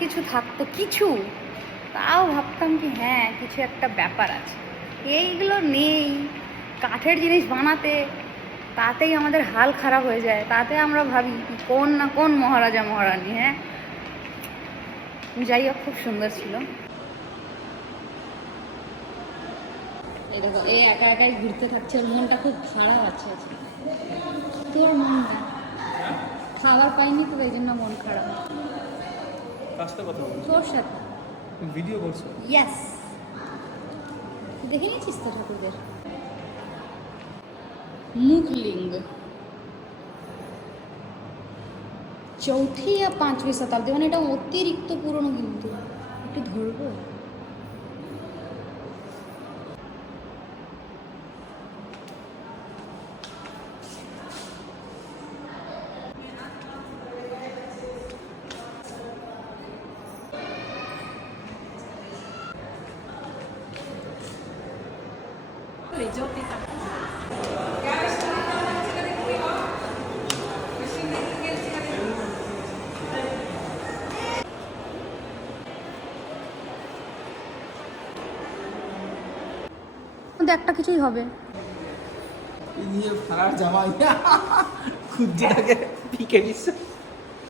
কিছু থাকতো, কিছু, তাও ভাবতাম কি হ্যাঁ কিছু একটা ব্যাপার আছে। এইগুলো নেই, কাঠের জিনিস বানাতে তাতেই আমাদের হাল খারাপ হয়ে যায়, তাতে আমরা ভাবি কোন না কোন মহারাজা মহারানী। হ্যাঁ, যাই হোক, খুব সুন্দর ছিল। এই দেখো, এই একা একাই ঘুরতে থাকছে, ওর মনটা খুব খারাপ আছে আজকে। তোর মনটা খাবার পাইনি তো, এই জন্য মন খারাপ। কাজটা কথা বলছো, তোর সাথে ভিডিও করছো? ইয়েস। দেখে নিয়েছিস তো ঠাকুরদের মুখলিঙ্গ, চৌথি या 5वीं শতাব্দী, মানে এটা অতিরিক্ত পুরনো, কিন্তু একটু ধরবো। একটা কিছুই হবে। নিয়ে ফারার জামাই খুঁজছে তাকে পিকে দিচ্ছে।